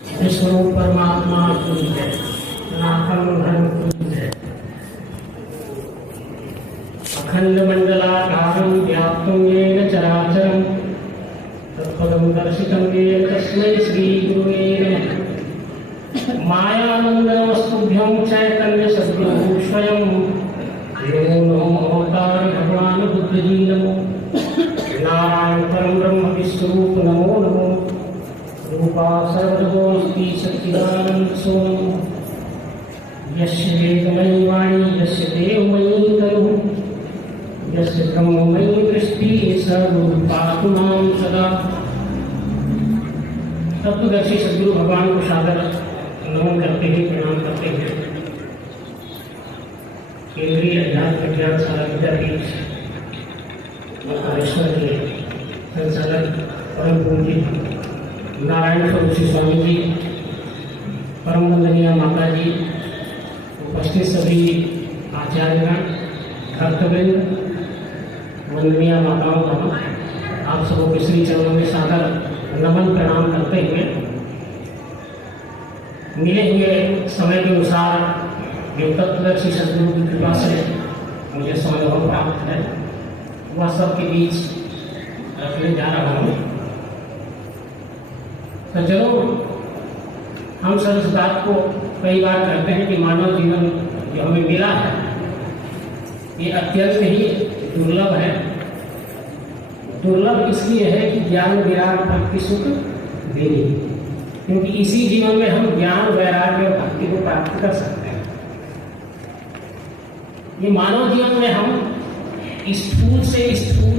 विष्णु परमात्मा की जय, सनातन धर्म की जय। अखंड मंडलाकारं व्याप्तं येन चराचरं तत्पदं दर्शितं येन तस्मै श्री गुरुवे नमः। मायानन्दवस्तुभ्यं चैतन्य सद्गुरु स्वयं नमो अवतार भगवान बुद्ध जी नमो। नारायण परम ब्रह्म विष्णु नमो नमो। रूपा सर्वजगोस्ति सच्चिदानंद सोनम। यस्य वेदमयी वाणी यस्य देवमयी तनुः यस्य ब्रह्ममयी दृष्टिः स गुरुः पातु मां सदा। तत्वदर्शी सद्गुरु भगवान को सादर नमन करते हैं, प्रणाम करते हैं। केंद्रीय अध्यात्म विज्ञानशाला विद्यापीठ महाराष्ट्र के संचालक परम पूज्य नारायण स्वरूप स्वामी जी, परम वंदनीय माता जी, उपस्थित सभी आचार्यगण, भक्तवृंद, वंदनीय माताओं का आप सबों के श्री चरणों में सादर नमन प्रणाम करते हुए मिले हुए समय के अनुसार जो तत्वदर्शी सद्गुरु की कृपा से मुझे स्वानुभव प्राप्त है वह सबके बीच रखने जा रहा हूँ। तो चलो, हम सब इस बात को कई बार कहते हैं कि मानव जीवन जो हमें मिला है ये अत्यंत ही दुर्लभ है। दुर्लभ इसलिए है कि ज्ञान विराग भक्ति सुख देनी, क्योंकि इसी जीवन में हम ज्ञान वैराग्य और भक्ति को प्राप्त कर सकते हैं। ये मानव जीवन में हम स्थूल से स्थूल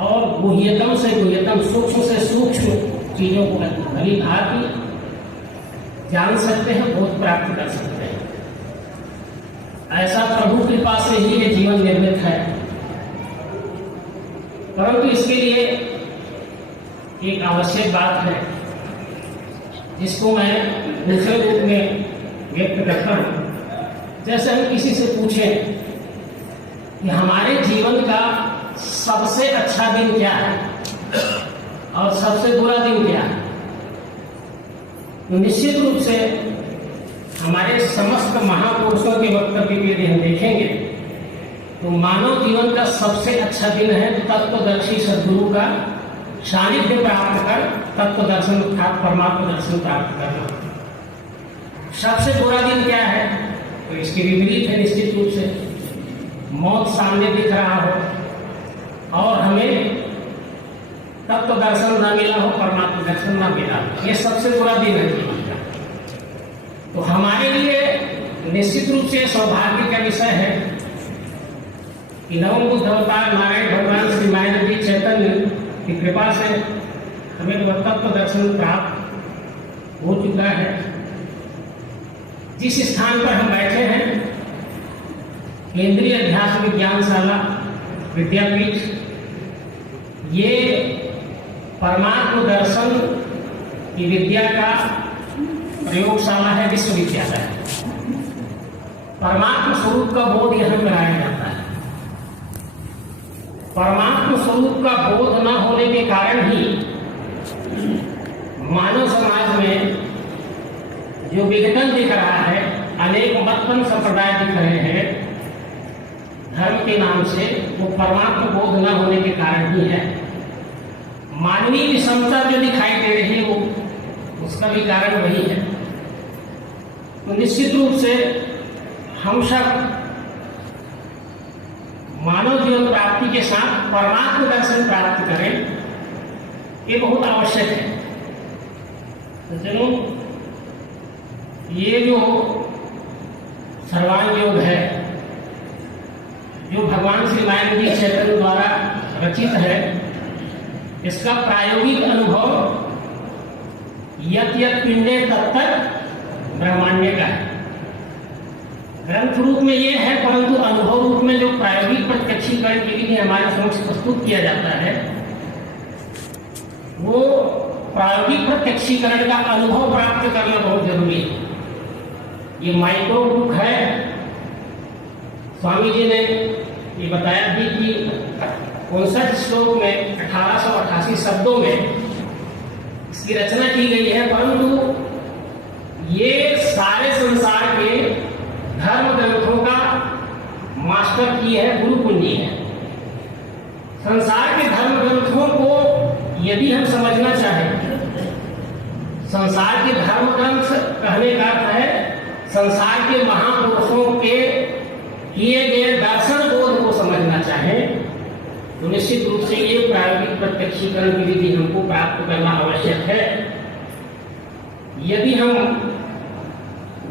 और गुह्यतम से गुह्यतम, सूक्ष्म से सूक्ष्म चीजों को भली भांति जान सकते हैं, बोध प्राप्त कर सकते हैं। ऐसा प्रभु कृपा से ही ये जीवन निर्मित है। परंतु इसके लिए एक आवश्यक बात है जिसको मैं दूसरे रूप में व्यक्त करता हूं। जैसे हम किसी से पूछें कि हमारे जीवन का सबसे अच्छा दिन क्या है और सबसे बुरा दिन क्या है, तो निश्चित रूप से हमारे समस्त महापुरुषों के वक्तव्य के यदि हम देखेंगे तो मानव जीवन का सबसे अच्छा दिन है तत्वदर्शी सद्गुरु का सानिध्य प्राप्त कर तत्व दर्शन अर्थात परमात्मा दर्शन प्राप्त करना। सबसे बुरा दिन क्या है, तो इसके विपरीत है। निश्चित रूप से मौत सामने दिख रहा हो और हमें तत्व दर्शन न मिला हो, परमात्मा दर्शन न मिला हो, ये सबसे बुरा दिन है जीवन का। तो हमारे लिए निश्चित रूप से सौभाग्य का विषय है कि नवम बुद्ध अवतार नारायण भगवान श्री माया जी चैतन्य की कृपा से हमें वह तत्व दर्शन प्राप्त हो चुका है। जिस स्थान पर हम बैठे हैं, केंद्रीय अध्यात्म विज्ञानशाला विद्यापीठ, ये परमात्म दर्शन की विद्या का प्रयोगशाला है, विश्वविद्यालय है। परमात्म स्वरूप का बोध यहां कराया जाता है। परमात्म स्वरूप का बोध न होने के कारण ही मानव समाज में जो विघटन दिख रहा है, अनेक मतपन संप्रदाय दिख रहे हैं धर्म के नाम से, वो परमात्म बोध न होने के कारण ही है। मानवीय विषमता जो दिखाई दे रही है वो उसका भी कारण वही है। तो निश्चित रूप से हम सब मानव जीवन प्राप्ति के साथ परमात्मा दर्शन प्राप्त करें, ये बहुत आवश्यक है। तो चलो, ये जो सर्वांग योग है जो भगवान श्री माया जी चैतन्य द्वारा रचित है, इसका प्रायोगिक अनुभव यत यत पिंडे तत्त ब्रह्मांड का है। ग्रंथ रूप में ये है, परंतु अनुभव रूप में जो प्रायोगिक प्रत्यक्षीकरण के लिए हमारे समक्ष प्रस्तुत किया जाता है, वो प्रायोगिक प्रत्यक्षीकरण का अनुभव प्राप्त करना बहुत जरूरी है। ये माइक्रो बुक है। स्वामी जी ने ये बताया भी कि 59 श्लोक में 1888 शब्दों में इसकी रचना की गई है, परंतु ये सारे संसार के धर्म ग्रंथों का मास्टर की है, गुरु कुंजी है। संसार के धर्म ग्रंथों को यदि हम समझना चाहें, संसार के धर्म ग्रंथ कहने का अर्थ है संसार के महापुरुषों के किए गए दर्शन बोध को समझना चाहें, तो निश्चित रूप से ये प्रायोगिक प्रत्यक्षीकरण की विधि हमको प्राप्त करना आवश्यक है। यदि हम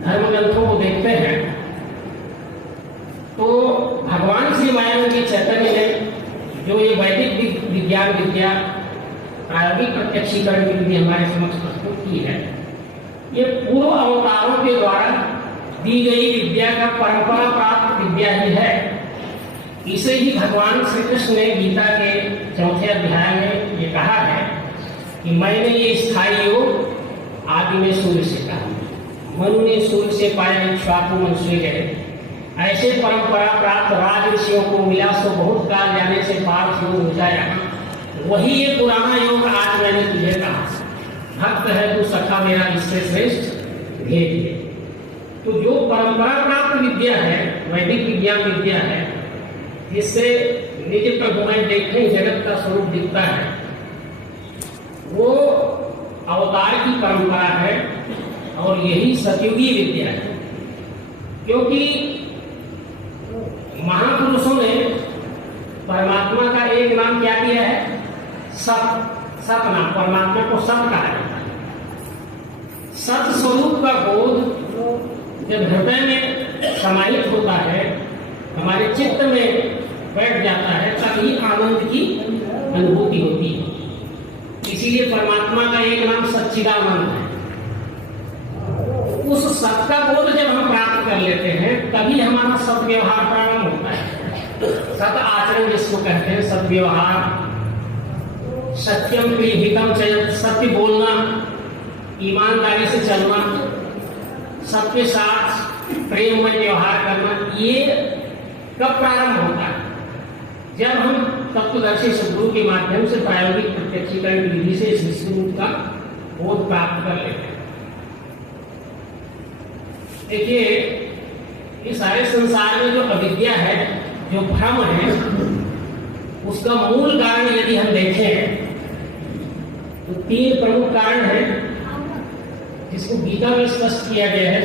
धर्म ग्रंथों को देखते हैं तो भगवान श्री मायानंद चैतन्य ने जो ये वैदिक विज्ञान विद्या प्रायोगिक प्रत्यक्षीकरण की विधि हमारे समक्ष प्रस्तुत की है, ये पूर्व अवतारों के द्वारा दी गई विद्या का परंपरा प्राप्त विद्या ही है। इसे ही भगवान श्री कृष्ण ने गीता के 4थे अध्याय में ये कहा है कि मैंने ये स्थायी योग आदि में सूर्य से कहा, मनु ने सूर्य से पाया, इक्ष्वाकु मनुष्य गए। ऐसे परंपरा प्राप्त राज ऋषियों को मिला सो बहुत काल जाने से पार शुरू हो जाए। वही ये पुराना योग आज मैंने तुझे कहा, भक्त है तू सखा मेरा इससे श्रेष्ठ भेद है। तो जो परंपरा प्राप्त विद्या है, वैदिक विज्ञान विद्या है, जिससे निज प्रभुमय देखने जगत का स्वरूप दिखता है, वो अवतार की परंपरा है और यही सतयुगी विद्या है। क्योंकि महापुरुषों ने परमात्मा का एक नाम क्या किया है? सत। सत नाम, परमात्मा को सत कहा जाता है। सत स्वरूप का बोध जब हृदय में समाहित होता है, हमारे चित्त में बैठ जाता है, तभी आनंद की अनुभूति होती है। इसीलिए परमात्मा का एक नाम सच्चिदानंद है। उस सत का बोध जब हम प्राप्त कर लेते हैं, तभी हमारा सत व्यवहार प्रारंभ होता है। सत आचरण जिसको कहते हैं, सत व्यवहार, सत्यम प्रीहितम चयत, सत्य बोलना, ईमानदारी से चलना, सबके साथ प्रेम में व्यवहार करना, ये कब प्रारंभ होता है? जब हम तत्वदर्शी सद्गुरु के माध्यम से प्रायोगिक प्रत्यक्षीकरण की विधि से इस विश्वरूप का बोध प्राप्त कर लेते हैं। देखिए, इस सारे संसार में जो अविद्या है, जो भ्रम है, उसका मूल कारण यदि हम देखें तो 3 प्रमुख कारण है, जिसको गीता में स्पष्ट किया गया है,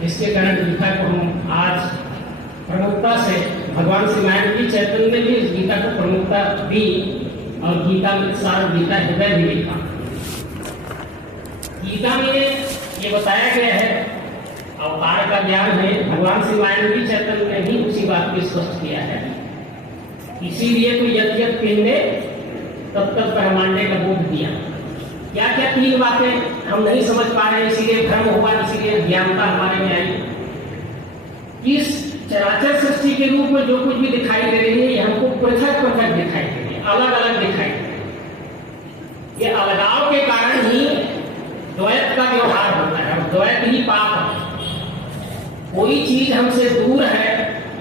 जिसके कारण गीता को हम आज प्रमुखता से, भगवान श्री नारायण चैतन्य ने भी इस गीता को प्रमुखता दी और गीता में सारा गीता हृदय भी लिखा। गीता में ये बताया गया है, अवतार का ज्ञान है, भगवान श्री नारायण चैतन्य ने भी उसी बात को स्पष्ट किया है। इसीलिए तो यत् यत् पिंडे तब तक ब्रह्मांडे का बोध दिया। क्या क्या 3 बातें हम नहीं समझ पा रहे, इसीलिए भ्रम हुआ, इसीलिए ज्ञानता हमारे में आई। इस चराचर सृष्टि के रूप में जो कुछ भी दिखाई दे रही है, ये हमको पृथक पृथक दिखाई दे रही है, अलग अलग दिखाई दे रही है। ये अलगाव के कारण ही द्वैत का व्यवहार होता है, और द्वैत ही पाप है। कोई चीज हमसे दूर है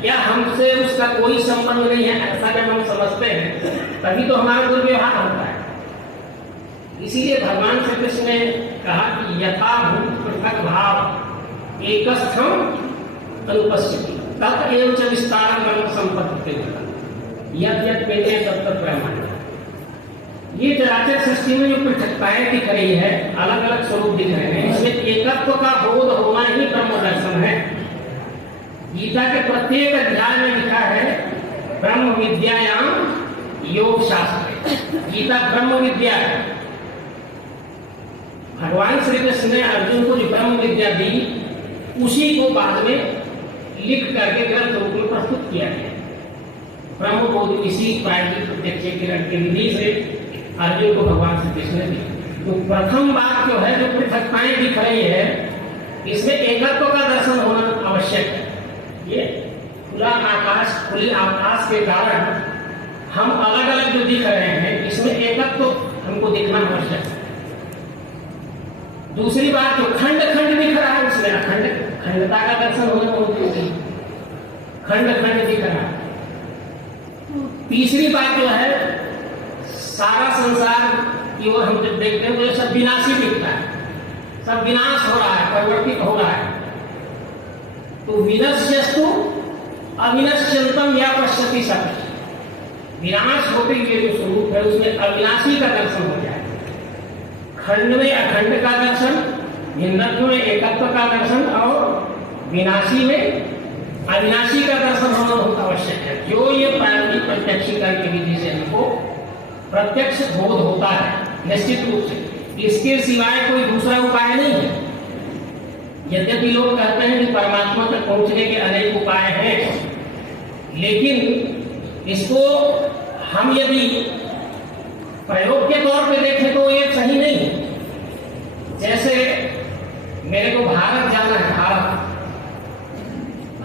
या हमसे उसका कोई संबंध नहीं है, ऐसा जब हम समझते हैं, तभी तो हमारा दुर्व्यवहार होता है। इसीलिए भगवान श्री कृष्ण ने कहा कि यथाभूत पृथक भाव एकस्थम अनुपस्थिति तत् एवं च विस्तार ब्रह्म संपत्ति यत् यत् पेटे तत् तत् ब्रह्मांड। ये चराचर सृष्टि में जो पृथकताएं दिख रही है, अलग अलग स्वरूप दिख रहे हैं, इसमें एकत्व का बोध होना ही ब्रह्म दर्शन है। गीता के प्रत्येक अध्याय में लिखा है ब्रह्म विद्यायाम योग शास्त्र। गीता ब्रह्म विद्या है। भगवान श्री कृष्ण ने अर्जुन को जो ब्रह्म विद्या दी, उसी को बाद में लिख करके ग्रंथ रूप में प्रस्तुत किया गया। ब्रह्म बोध इसी प्रायोगिक प्रत्यक्षीकरण की विधि से अर्जुन को भगवान श्री कृष्ण ने दी। तो प्रथम बात जो है, जो पृथकताएं दिख रही है, इसमें एकत्व का दर्शन होना आवश्यक है। ये खुला आकाश, खुली आकाश के कारण हम अलग अलग जो दिख रहे हैं, इसमें एकत्व हमको दिखना आवश्यक है। दूसरी बात, जो खंड खंड दिख रहा है, उसमें अखंड खंडता का दर्शन होना बहुत जरूरी है। खंड खंड दिख रहा है। तीसरी बात जो है, सारा संसार की ओर हम जब देखते हैं तो सब विनाशी दिखता है, सब विनाश हो रहा है, परिवर्तित हो रहा है। तो विनश्यस्तु अविनश्यंतम या पश्यति सत्य, विनाश होते हुए जो स्वरूप है उसमें अविनाशी का दर्शन हो जाए। खंड में अखंड का दर्शन, भिन्नत्व में एकत्व का दर्शन और विनाशी में अविनाशी का दर्शन होना बहुत आवश्यक है। जो ये प्रायोगिक प्रत्यक्षीकरण की विधि से हमको प्रत्यक्ष बोध होता है निश्चित रूप से, इसके सिवाय कोई दूसरा उपाय नहीं है। यद्यपि लोग कहते हैं कि परमात्मा तक पहुंचने के अनेक उपाय हैं, लेकिन इसको हम यदि प्रयोग के तौर पे देखें तो ये सही नहीं है। जैसे मेरे को भारत जाना है,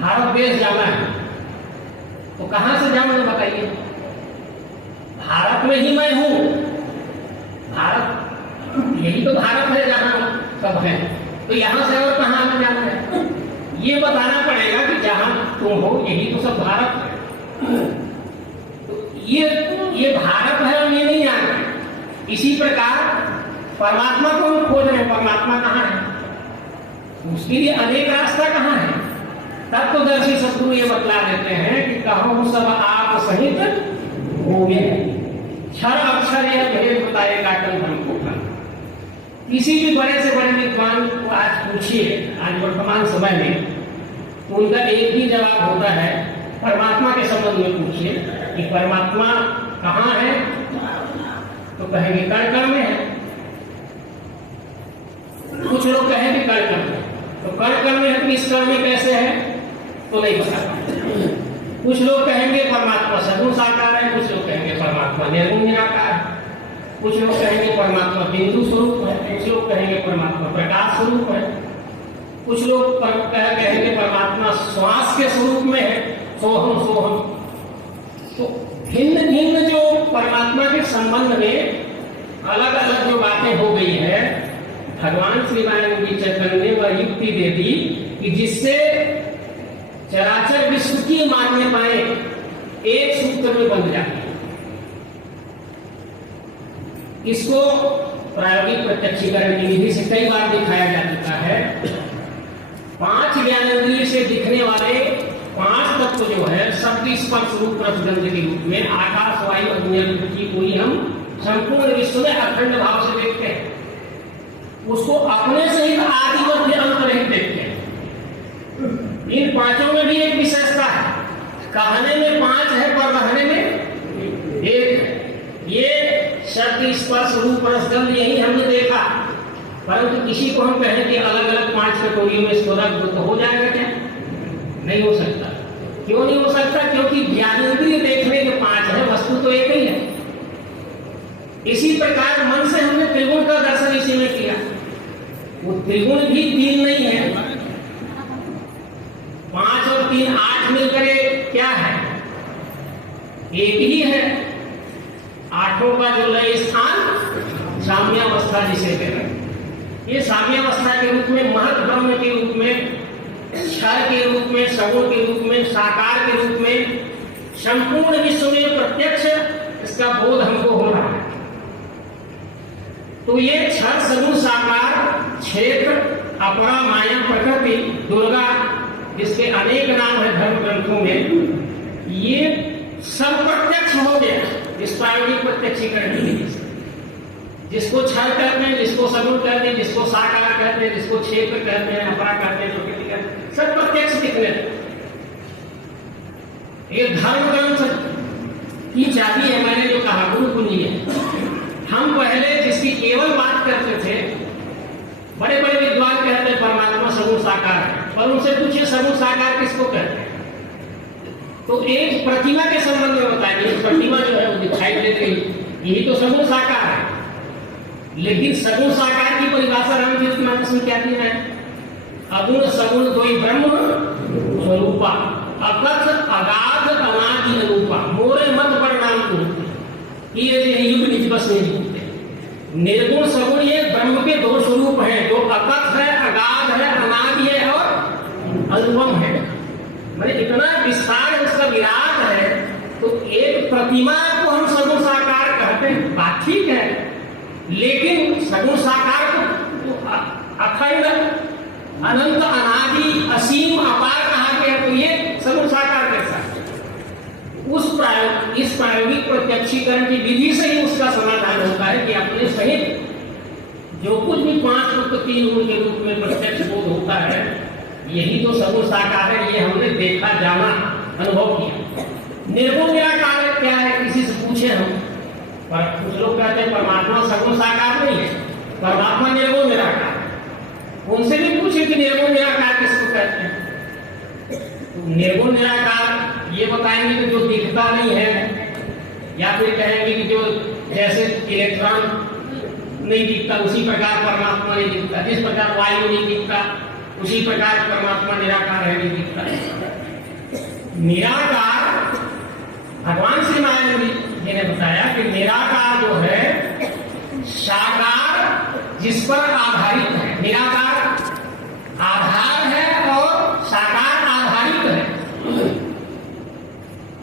भारत देश जाना है, तो कहां से जाऊं मुझे बताइए? भारत में ही मैं हूं, भारत यही तो भारत है जहां सब है, तो यहां से और कहां हमें जाना है? ये बताना पड़ेगा कि जहां तुम हो यही तो सब भारत है। तो ये भारत है और ये नहीं जाना है। इसी प्रकार परमात्मा को हम खोज रहे हैं, परमात्मा कहां है? उसके लिए अनेक रास्ता कहां है? तत्वदर्शी सद्गुरु ये बतला देते हैं कि कहो सब आप सहित हो गए, क्षर अक्षर यह भेद बताएगा कल हमको कल। किसी भी बड़े से बड़े विद्वान को आज पूछिए, आज वर्तमान समय में, तो उनका एक ही जवाब होता है, परमात्मा के संबंध में पूछिए कि परमात्मा कहाँ है, तो कहेंगे कण कण में है। कुछ लोग कहेंगे कण कण में, तो कण कण में है तो इस कण में कैसे है तो नहीं बता पाते। कुछ लोग कहेंगे परमात्मा सगुण साकार है, कुछ लोग कहेंगे परमात्मा निर्गुण निराकार है, कुछ लोग कहेंगे परमात्मा बिंदु स्वरूप है, कुछ लोग कहेंगे परमात्मा प्रकाश स्वरूप है, कुछ लोग कहेंगे परमात्मा श्वास के स्वरूप में है, सोहम सोहम। तो भिन्न भिन्न जो परमात्मा के संबंध में अलग अलग जो बातें हो गई है, भगवान श्री राम की चैतन्य ने वह युक्ति दे दी कि जिससे चराचर विश्व की मान्यताएं एक सूत्र में बंध जाती है। इसको प्रायोगिक प्रत्यक्षीकरण की विधि से कई बार दिखाया जा चुका है। 5 ज्ञानेंद्रिय से दिखने वाले 5 तत्व जो है, शब्द स्पर्श रूप रसगंध के रूप में आकाश वायु अग्नि पृथ्वी को ही हम संपूर्ण विश्व में अखंड भाव से देखते हैं। उसको अपने सहित आदि मध्य अंत रहित देखते हैं। इन 5 में भी एक विशेषता है, कहने में 5 है पर रहने में 1 है। ये शब्द स्पर्श रूप रसगंध यही हमने देखा, परंतु किसी को हम कहें कि अलग अलग 5 कटोरियों में इसको रख दो तो हो जाएगा क्या? नहीं हो सकता। क्यों नहीं हो सकता? क्योंकि ज्ञानेंद्रिय देखने के 5 है, वस्तु तो एक ही है। इसी प्रकार मन से हमने त्रिगुण का दर्शन इसी में किया, वो त्रिगुण भी 3 नहीं है, 5 और 3 8 मिलकर क्या है? एक ही है। 8 का जो लय स्थान साम्यावस्था जिसे कहते हैं, ये साम्यावस्था के रूप में, महत ब्रह्म के रूप में, क्षर के रूप में, सगुण के रूप में, साकार के रूप में संपूर्ण विश्व में प्रत्यक्ष इसका बोध हमको हो रहा है। तो ये क्षर सगुण साकार क्षेत्र अपरा माया प्रकृति दुर्गा, जिसके अनेक नाम है धर्म ग्रंथों में, ये सब प्रत्यक्ष हो गया इस प्रायोगिक प्रत्यक्षीकरण की विधि से। जिसको क्षर कहते हैं, जिसको सगुण कहते हैं, जिसको साकार कहते हैं, जिसको क्षेत्र कहते हैं, अपरा कहते हैं, प्रकृति कहते हैं, सब प्रत्यक्ष दिखने। ये धर्म ग्रंथ की चाबी है, मैंने जो कहा गुरु कुंजी है। हम पहले जिसकी केवल बात करते थे, बड़े बड़े विद्वान कहते हैं परमात्मा सगुण साकार है, पर उनसे पूछिए सगुण साकार किसको कहते हैं? तो एक प्रतिमा के संबंध में बताएंगे, प्रतिमा जो है वो दिखाई दे रही, यही तो सगुण साकार है। लेकिन सगुण साकार की परिभाषा रामकृष्ण मानस में क्या दी है? अगुण सगुण द्वय ब्रह्म स्वरूपा, अकथ अगाध अनादि अनूपा, मोरे मत परिणाम को ये युग निज बस नहीं होते। निर्गुण सगुण ये ब्रह्म के 2 स्वरूप हैं, जो अकथ है, अगाध है, अनादि है और अनुपम है। मैंने इतना विस्तार उसका विराट है। तो एक प्रतिमा को हम सगुण साकार कहते हैं, बात ठीक है, सगुण साकार तो अखंड अनंत अनादि असीम अपार कहा गया, तो ये सगुण साकार कैसा है? इस प्रायोगिक प्रत्यक्षीकरण की विधि से ही उसका समाधान होता है कि अपने सहित जो कुछ भी 5 रूप 3 गुण के रूप में प्रत्यक्ष बोध होता है, यही तो सगुण साकार है। ये हमने देखा, जाना, अनुभव किया। निर्गुण निराकार क्या है किसी से पूछे हम, पर कुछ लोग कहते हैं परमात्मा सगुण साकार नहीं है, परमात्मा निर्गुण निराकार। उनसे भी पूछे कि निर्गुण निराकार किसको कहते हैं, तो निर्गुण निराकार ये बताएंगे कि जो दिखता नहीं है, या फिर कहेंगे कि जो जैसे इलेक्ट्रॉन नहीं दिखता उसी प्रकार परमात्मा नहीं दिखता, जिस प्रकार वायु नहीं दिखता उसी प्रकार परमात्मा निराकार है, नहीं दिखता। निराकार भगवान श्री महाराज जी ने बताया कि निराकार जो है साकार जिस पर आधारित है, निराकार आधार है और साकार आधारित है।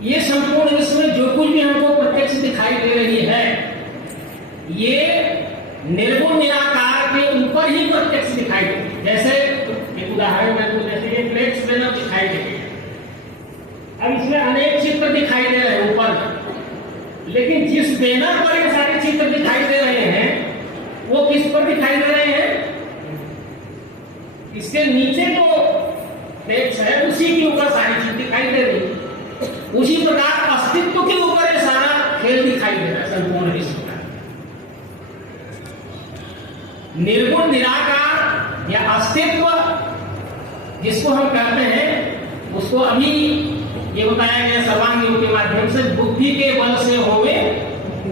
ये संपूर्ण विश्व में जो कुछ भी हमको प्रत्यक्ष दिखाई दे रही है, ये निर्गुण निराकार के ऊपर ही प्रत्यक्ष दिखाई दे। जैसे एक उदाहरण मैं दूं, जैसे ये फ्लेक्स बैनर दिखाई दे, अब इसमें अनेक चित्र दिखाई दे रहे हैं ऊपर, लेकिन जिस बैनर पर ये सारे चित्र दिखाई दे रहे हैं वो किस पर दिखाई दे रहे हैं? इसके नीचे जो फ्लेक्स है उसी के ऊपर सारी चीज दिखाई दे रही है। उसी प्रकार अस्तित्व के ऊपर ये सारा खेल दिखाई दे रहा है संपूर्ण विश्व का। निर्गुण निराकार या अस्तित्व जिसको हम कहते हैं, उसको अभी ये बताया गया सर्वांग योग के माध्यम से, बुद्धि के बल से होवे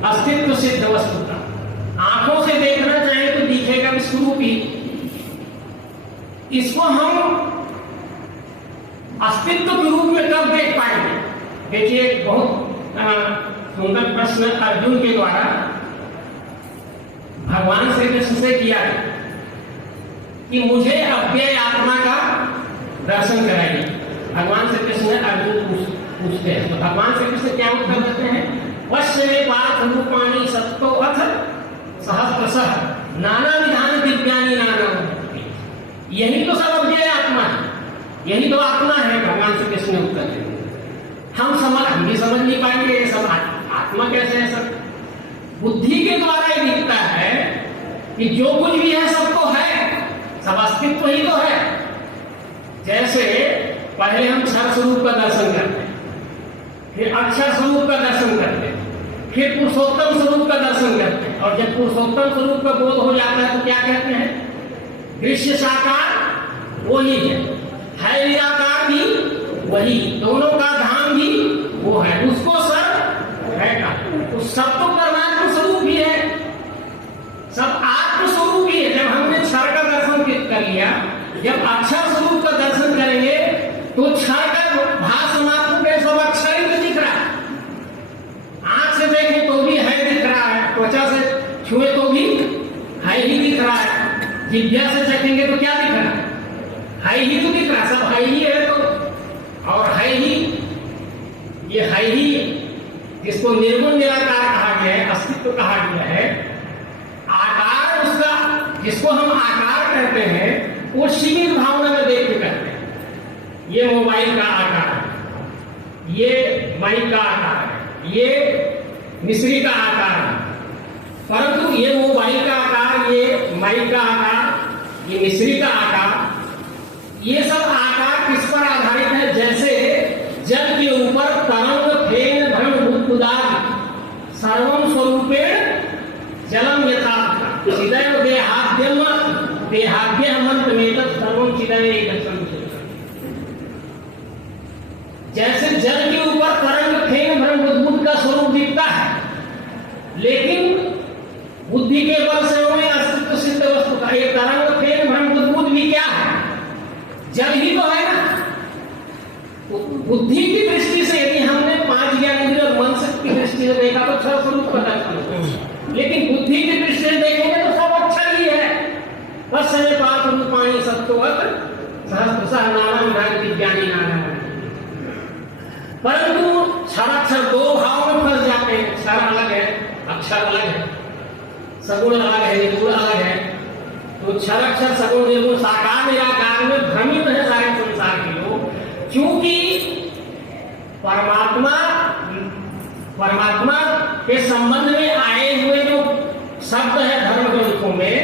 अस्तित्व सिद्ध वस्तुता। आंखों से देखना चाहे तो दिखेगा विश्वरूप ही, इसको हम अस्तित्व के रूप में कब देख पाएंगे? देखिए, एक बहुत सुंदर प्रश्न अर्जुन के द्वारा भगवान श्री कृष्ण से किया कि मुझे अव्यय आत्मा का दर्शन कराइए। भगवान श्री कृष्ण ने अर्जुन पूछते हैं, तो भगवान श्री कृष्ण क्या उत्तर देते हैं? वश्य में पार्थ रूपाणी सत्तो अथ सहस्रशः नाना विधान दिव्यानि नाना। यही तो सब अव्यय आत्मा है, यही तो आत्मा है। भगवान श्री कृष्ण ने उत्तर दिया। हम भी समझ नहीं पाएंगे ये सब आत्मा कैसे है। सब बुद्धि के द्वारा ही दिखता है कि जो कुछ भी है सब तो है, सब अस्तित्व ही तो है। जैसे पहले हम क्षर स्वरूप का दर्शन करते हैं, फिर अक्षर स्वरूप का दर्शन करते हैं, फिर पुरुषोत्तम स्वरूप का दर्शन करते हैं, और जब पुरुषोत्तम स्वरूप का बोध हो जाता है तो क्या कहते हैं? दृश्य साकार वही है निराकार भी वही, दोनों का धाम भी वो है, उसको सब है का, तो सब तो परमात्मा स्वरूप ही है, सब आत्म स्वरूप ही है। जब हमने क्षर का दर्शन कर लिया, जब अक्षर स्वरूप का दर्शन करेंगे तो क्षर का भास समाप्त में सब अक्षर ही दिख रहा है। आंख से देखें तो भी है दिख रहा है, त्वचा से छुए तो भी है ही दिख रहा है, जिह्वा से चखेंगे तो क्या दिख रहा है? है ही तो दिख रहा है, सब है ही है। तो और है ही, ये है ही जिसको निर्गुण निराकार कहा गया है, अस्तित्व कहा गया है। आकार उसका जिसको हम आकार कहते हैं वो सीमित भावना में देख के कहते हैं। ये मोबाइल का आकार है, ये माइक का आकार है, ये मिश्री का आकार है, परंतु ये मोबाइल का आकार, ये माइक का आकार, ये मिश्री का आकार, ये सब आकार किस पर आधारित है? जैसे जल के ऊपर तरंग फेन भ्रम भूतुदार सर्वम स्वरूपेण जलम यथा चिदय देहाद्यम देहाद्यमंतमेतत् सर्वम चिदय एकदम। जैसे जल के ऊपर तरंग फेन भ्रम बुद्ध का स्वरूप दिखता है, लेकिन बुद्धि के बल से हमें अस्तित्व सिद्ध वस्तु का एक तरंग फेन भ्रम बुद्ध भी क्या है? जल ही तो है ना। तो बुद्धि की दृष्टि से यदि हमने 5 ज्ञानेंद्रिय और मन की दृष्टि से देखा तो क्षर स्वरूप का दर्शन, लेकिन बुद्धि की दृष्टि से देखेंगे तो सब अक्षर ही है। बस समय पार्थ रूपाणी सत्वत सहस्रशः नाना विधान दिव्यानि नाना। परंतु क्षर अक्षर दो भाव में फंस जाते हैं। क्षर अलग है, अक्षर अलग है। सगुण अलग है, निर्गुण अलग है। तो क्षर सगुण निर्गुण साकार निराकार में भ्रमित है सारे संसार के लोग, क्योंकि परमात्मा के संबंध में आए हुए जो शब्द है धर्म ग्रंथों में,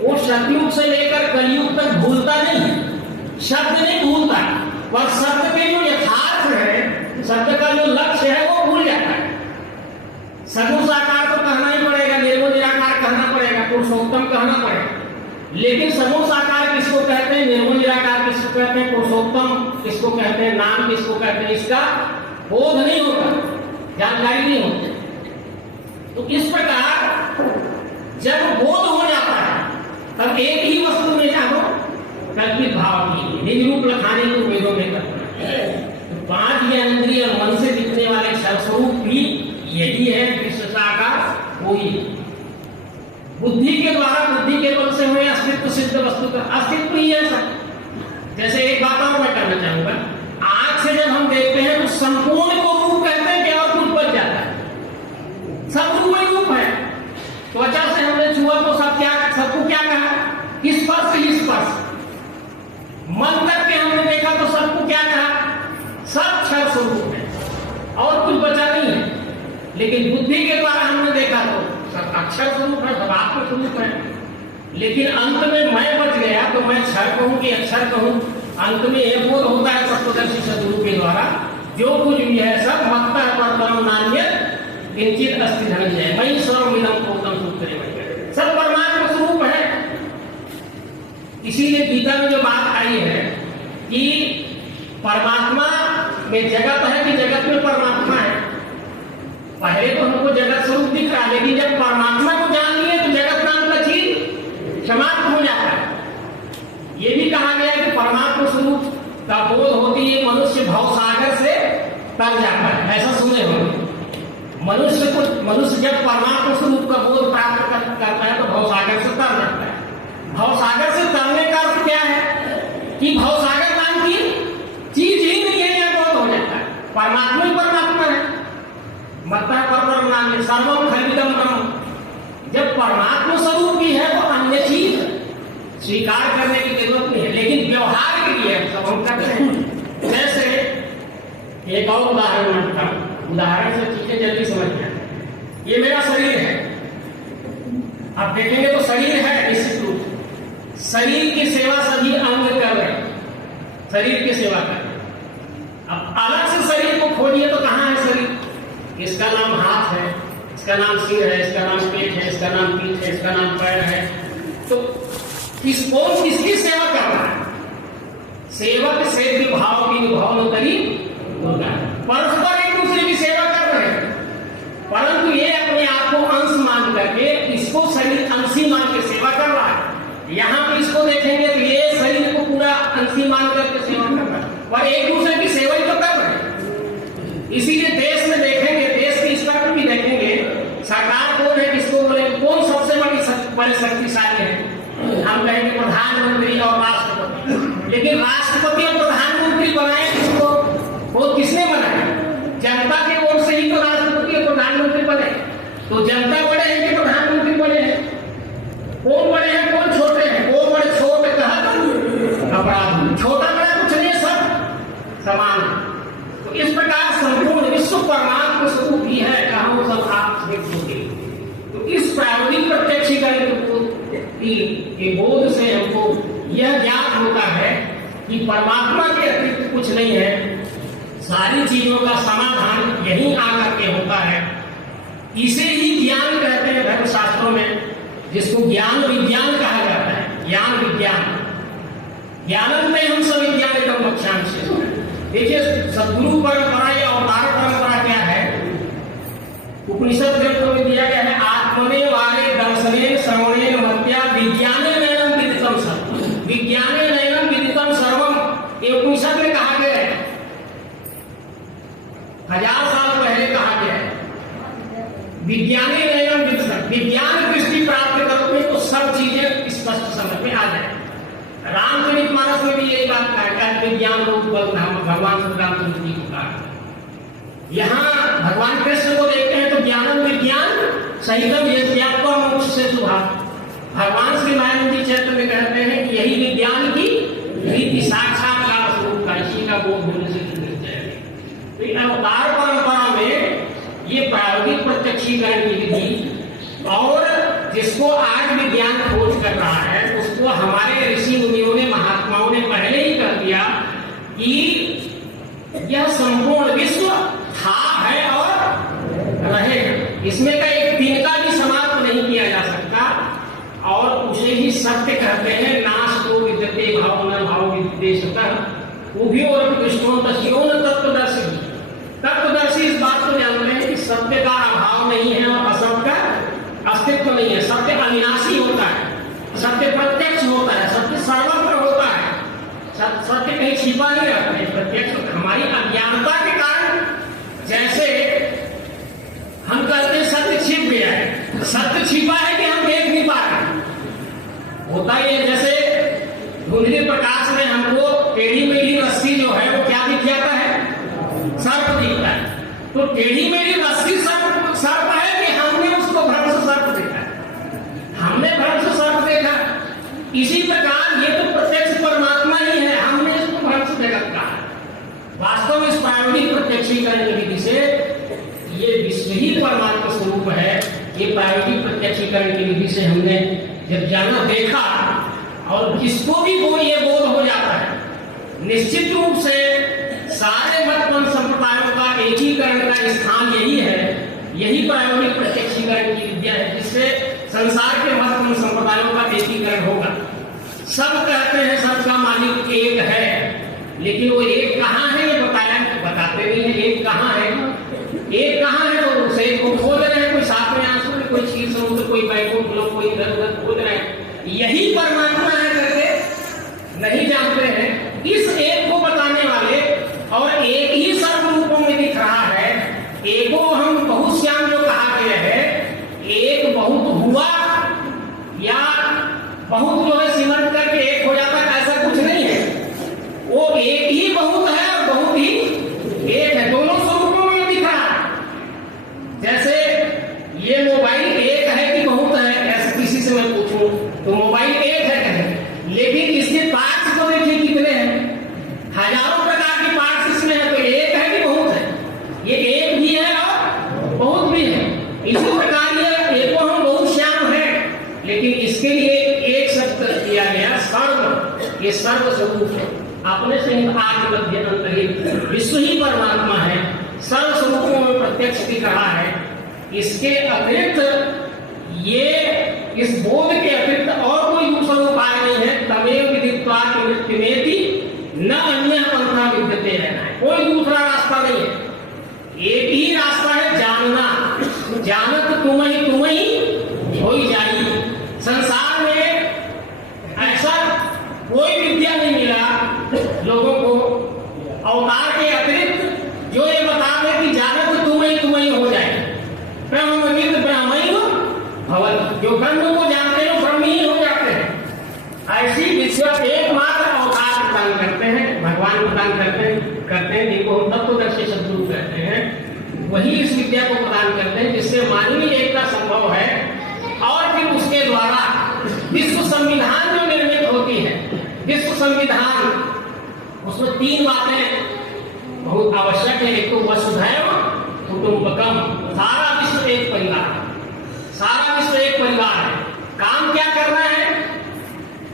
वो सतयुग से लेकर कलयुग तक भूलता नहीं, शब्द नहीं भूलता, पर शब्द के जो यथार्थ है, शब्द का जो लक्ष्य है वो भूल जाता है। सगुण साकार तो कहना ही पड़ेगा, निर्गुण निराकार कहना पड़ेगा, पुरुषोत्तम कहना पड़ेगा। लेकिन सगुण साकार किसको कहते हैं, निर्गुण निराकार किसको कहते हैं, पुरुषोत्तम किसको कहते हैं, नाम किसको कहते हैं, इसका बोध नहीं होता, जानकारी नहीं होती। तो इस प्रकार जब बोध हो जाता है तब एक ही वस्तु में जानो कल्पित भाव की निज रूप लखाने को वेदों में करते हैं। तो 5 ज्ञानेंद्रिय मन से दिखने वाले क्षर स्वरूप भी यही है, कृष्णता का वही बुद्धि के द्वारा, बुद्धि के बल से हुए अस्तित्व सिद्ध वस्तु का अस्तित्व ही है सब। जैसे एक बात और मैं कहना चाहूंगा, आंख से जब हम देखते हैं तो संपूर्ण को रूप कहते हैं कि और कुछ बच जाता है, सब रूप ही रूप है। त्वचा से हमने छुआ तो सबको क्या कहा, स्पर्श ही स्पर्श। मन तक के हमने देखा तो सबको क्या कहा, सब क्षर स्वरूप है और कुछ बचा नहीं है। लेकिन बुद्धि के द्वारा हमने देखा तो सब अक्षर स्वरूप है, सब आत्म स्वरूप है। लेकिन अंत में मैं बच गया तो मैं क्षर कहूं कि अक्षर कहूं, अंत में यह बोध होता है तत्वदर्शी सद्गुरु के द्वारा, जो कुछ भी है सब मत्तः परतरं नान्यत् किंचित् अस्ति धनंजय मयि सर्वमिदं प्रोक्तं सूत्रे में, सब परमात्मा स्वरूप है। इसीलिए गीता में जो बात आई है कि परमात्मा में जगत है कि जगत में परमात्मा है, पहले तो हमको जगत स्वरूप दिख रहा है, लेकिन जब परमात्मा को जान लिए तो जगत नाम का चीज समाप्त हो जाता है। ये भी कहा गया कि परमात्मा स्वरूप का बोध होती है मनुष्य भवसागर से तर जाता है, ऐसा सुने हो। मनुष्य जब परमात्मा स्वरूप का बोध प्राप्त करता है तो भवसागर से तर जाता है। भवसागर से तरने का अर्थ क्या है कि भवसागर नाम की चीज ही नहीं है, यह बोध हो जाता है। परमात्मा ही परमात्मा है, मत्तः परतरं नान्यत् सर्वं खल्विदं ब्रह्म। जब परमात्मा स्वरूप भी है तो अन्य चीज स्वीकार करने की जरूरत नहीं है, लेकिन व्यवहार के लिए सब हम करते हैं। जैसे एक और उदाहरण से चीजें जल्दी समझ में आती हैं। ये मेरा शरीर है, आप देखेंगे तो शरीर है, निश्चित रूप शरीर की सेवा सभी अंग कर रहे हैं, शरीर की सेवा कर रहे हैं। अब अलग से शरीर को खोजिए तो कहां है शरीर, इसका नाम हाथ है, इसका नाम सिर है, इसका नाम पेट है, इसका नाम पीठ है, इसका नाम पैर है। तो किसकी सेवा कर रहा है, सेवक सेव्य भाव की निभाव करी होगा, परस्पर एक दूसरे की सेवा कर रहे हैं। परंतु ये अपने आप को अंश मान करके इसको शरीर अंशी मान के सेवा कर रहा है। यहाँ पे इसको देखेंगे तो ये शरीर को पूरा अंशी मान करके सेवा कर रहा है, और एक दूसरे की सेवा ही तो कर रहे हैं। इसीलिए देश में देखेंगे, देश के स्तर पर भी देखेंगे, सरकार कौन है किसको बोले, कौन सबसे बड़े शक्तिशाली है, हम कहेंगे प्रधानमंत्री और राष्ट्रपति। लेकिन राष्ट्रपति और प्रधानमंत्री बनाए किसको, वो किसने बनाया, जनता के ओर से ही तो राष्ट्रपति और प्रधानमंत्री बने। तो जनता बड़े हैं कि प्रधानमंत्री बड़े हैं, कौन बड़े हैं कौन छोटे हैं, वो बड़े छोटे कहा अपराध, छोटा बड़ा कुछ नहीं, सब समान। तो इस प्रकार संपूर्ण विश्व परमात्मा स्वरूप ही है, कहा वो सब आप देखोगे। तो इस प्रायोगिक प्रत्यक्षीकरण के बोध से हमको यह ज्ञात होता है कि परमात्मा के अतिरिक्त कुछ नहीं है, सारी चीजों का समाधान यही आकर के होता है। इसे ही ज्ञान कहते हैं धर्मशास्त्रों में, जिसको ज्ञान विज्ञान कहा जाता है। ज्ञान विज्ञान, ज्ञान में हम सब विज्ञान एकदम लक्ष्यांश। देखिए सद्गुरु परंपरा या अवतार परंपरा क्या है, उपनिषद ग्रंथों में दिया गया है, आत्मने वारे दर्शने श्रवणे मत्या विज्ञाने नैनम विदितम सर्वम, विज्ञाने नैनम विदितम सर्वम। ये उपनिषद में कहा गया है, 1000 साल पहले कहा गया है, विज्ञाने नैनम विदितम, विज्ञान दृष्टि प्राप्त करोगे तो सब चीजें स्पष्ट समझ में आ जाए। रामचरितमानस में भी यही बात कहा है, विज्ञान रूप भगवान श्री रामचंद्र जी को कहा। यहाँ भगवान कृष्ण को देखते हैं तो ज्ञानम विज्ञान सहितम यज्ञात्वा मोक्ष से था। भगवान श्री नारायण जी चैत्र में कहते हैं कि यही विज्ञान की रीति साक्षात्कार स्वरूप का, इसी का बोध होने से तो अवतार परंपरा में ये प्रायोगिक प्रत्यक्षीकरण की विधि और जिसको आज विज्ञान खोज कर रहा है उसको हमारे ऋषि मुनियों ने, महात्माओं ने पहले ही कर दिया कि यह संपूर्ण विश्व था, है और रहेगा। इसमें का एक तिनका भी समाप्त नहीं किया जा सकता और उसे ही सत्य कहते हैं। नाश तो विद्यते भाव न भाव विद्यते सतः उभयोर विष्णु तस्योन तत्वदर्शी। तत्वदर्शी इस बात को जानते हैं कि सत्य का अभाव नहीं है और असत्य का अस्तित्व नहीं है। सत्य अविनाशी होता है, सत्य प्रत्यक्ष होता है, सत्य सर्वत्र होता है, सत्य कहीं छिपा नहीं रहता है, प्रत्यक्ष। हमारी अज्ञानता के कारण जैसे हम कहते हैं सत्य छिप गया है, सत्य छिपा है कि हम देख नहीं पा रहे। होता ही है जैसे धुंधले प्रकाश में हमको टेढ़ी मेढ़ी रस्सी जो है वो क्या दिख जाता है, सर्प दिखता है। तो टेढ़ी मेढ़ी रस्सी सर्प है कि हमने उसको भ्रंश सर्प देखा है, हमने भ्रंश सर्प देखा। इसी प्रकार ये तो प्रत्यक्ष परमात्मा ही है, हमने इसको भ्रंश जगत कहा। वास्तव में इस प्रायोगिक प्रत्यक्षीकरण की विधि से ये विश्व ही परमात्मा स्वरूप है। ये प्रायोगिक प्रत्यक्षीकरण की विधि से हमने जब जाना, देखा और जिसको भी वो ये बोध हो जाता है, निश्चित रूप से सारे मत पंथ संप्रदायों का एकीकरण का स्थान यही है। यही प्रायोगिक प्रत्यक्षीकरण की विद्या है जिससे संसार के मत पंथ संप्रदायों का एकीकरण होगा। सब कहते हैं सबका मालिक एक है, लेकिन वो एक कहाँ है ये बताते नहीं है। एक कहाँ है, एक कहाँ है तो उसे को खोज रहे हैं, कोई साथ में आंसू, कोई क्षीर समुद्र, कोई बैकुंठ लोक, कोई इधर उधर खोज रहे हैं। यही परमात्मा है करके नहीं जानते हैं। इस एक को बताने वाले और एक ही सर्व रूपों में दिख रहा है। एको हम बहुत श्याम जो कहा गया है, एक बहुत हुआ या बहुत जो है सिमट करके एक हो जाता है, ऐसा कुछ नहीं है। वो एक ही बहुत है और बहुत ही एक है, दोनों स्वरूपों में दिख रहा है। जैसे ये मोबाइल एक है कि बहुत है, ऐसा किसी से मैं पूछूं तो मोबाइल एक है कहें, लेकिन इसके पार्ट्स को देखिए कितने हैं, हजारों प्रकार के पार्ट्स इसमें है। तो एक है कि बहुत है, ये एक भी है और बहुत भी है। इसी प्रकार ये एको हम बहुत श्याम है, लेकिन इसके लिए एक शब्द किया गया सर्व। ये सर्व स्वरूप है, अपने से ही आदि मध्य अंत ही विश्व ही परमात्मा है, सर्व स्वरूपों में प्रत्यक्ष दिख रहा है। इसके अतिरिक्त ये इस बोध के अतिरिक्त और कोई दूसरा उपाय नहीं है। तमेव विदित्वा किमेति न अन्य पंथा विद्यते रहना है, कोई दूसरा रास्ता नहीं है। एक ही रास्ता है, जानना। जानत तुम ही हो ही जाएगी। संसार में ऐसा कोई विद्या नहीं मिला लोगों को अवतार के अतिरिक्त जो ये बता दे कि जानत तुम ही हो जाए। ब्रह्मविद ब्रह्मैव भवति, जो ब्रह्म को जानते हो ब्रह्म ही हो जाते हैं। ऐसी विश्व एकमात्र अवतार प्रदान करते हैं, भगवान प्रदान करते हैं जिनको हम तत्वदर्शी शब्द कहते हैं। वही इस विद्या को प्रदान करते हैं जिससे मानवीय एकता संभव है। और फिर उसके द्वारा विश्व संविधान जो निर्मित होती है, विश्व संविधान, उसमें तीन बातें बहुत आवश्यक है। एक तो वसुधैव कुटुंबकम, सारा विश्व एक परिवार है, सारा विश्व एक परिवार है। काम क्या करना है?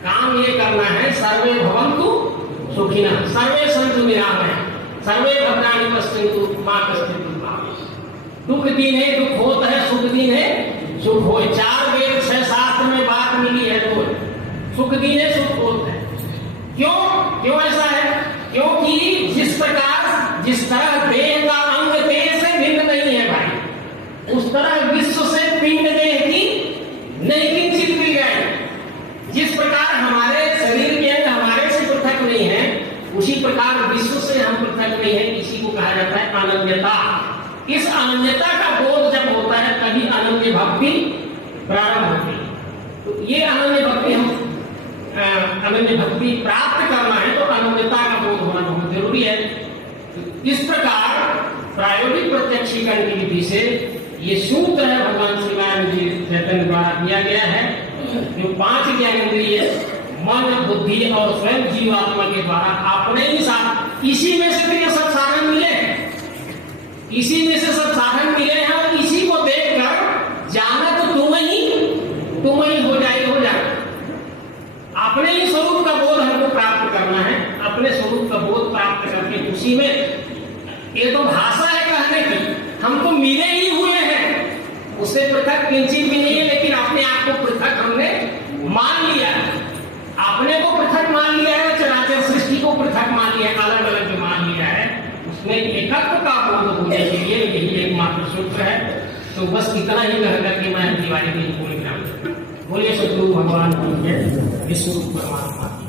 काम ये करना है सर्वे भवन्तु सुखिनः, सर्वे सन्तु निरामयाः, सर्वे भद्राणि पश्यन्तु मा कश्चित् दुःखभाग्। दुख दिन है दुख होता है, सुख दिन है सुख हो। चार वेद छह शास्त्र में बात मिली है, तो सुख दिन है सुख होता है। क्यों ऐसा है? क्योंकि जिस प्रकार जिस तरह देह का अंग देह से भिन्न नहीं है भाई, उस तरह विश्व से पिंड देह की नहीं किंचित भी गए। जिस प्रकार हमारे शरीर के अंग हमारे से पृथक नहीं है, उसी प्रकार विश्व से हम पृथक नहीं है। इसी को कहा जाता है अनन्यता। इस अनन्यता का बोध जब होता है तभी अनन्य भक्ति प्रारंभ होती है। तो ये अनन्य भक्ति हम अनन्य भक्ति प्राप्त करना है तो अनन्यता का बोध होना बहुत जरूरी है। तो इस प्रकार प्रायोगिक प्रत्यक्षीकरण की विधि से ये सूत्र है भगवान श्री राम जी चैतन्य द्वारा दिया गया है। जो 5 ज्ञानेंद्रिय मन, बुद्धि और स्वयं जीवात्मा के द्वारा अपने ही साथ, इसी में से तो सब साधन मिले हैं, इसी में से सब साधन मिले हैं और इसी को देखकर जाना तो तुम ही हो जाए। अपने ही स्वरूप का बोध हमको प्राप्त करना है। अपने स्वरूप का बोध प्राप्त करके उसी में, ये तो भाषा है कहने की, हम तो मिले ही हुए हैं, उससे पृथक किंचित भी नहीं है, लेकिन अपने आप को पृथक हमने मान लिया, अपने को पृथक मान लिया है, चराचर सृष्टि को पृथक मान लिया है, अलग अलग जो मान लिया है, उसमें एकत्व का बोध होने के लिए यही एकमात्र सूत्र है। तो बस इतना ही कह करके मैं दिवाली की बोल रहा हूँ। बोलिए सदगुरु भगवान की जय, विश्व परमात्मा।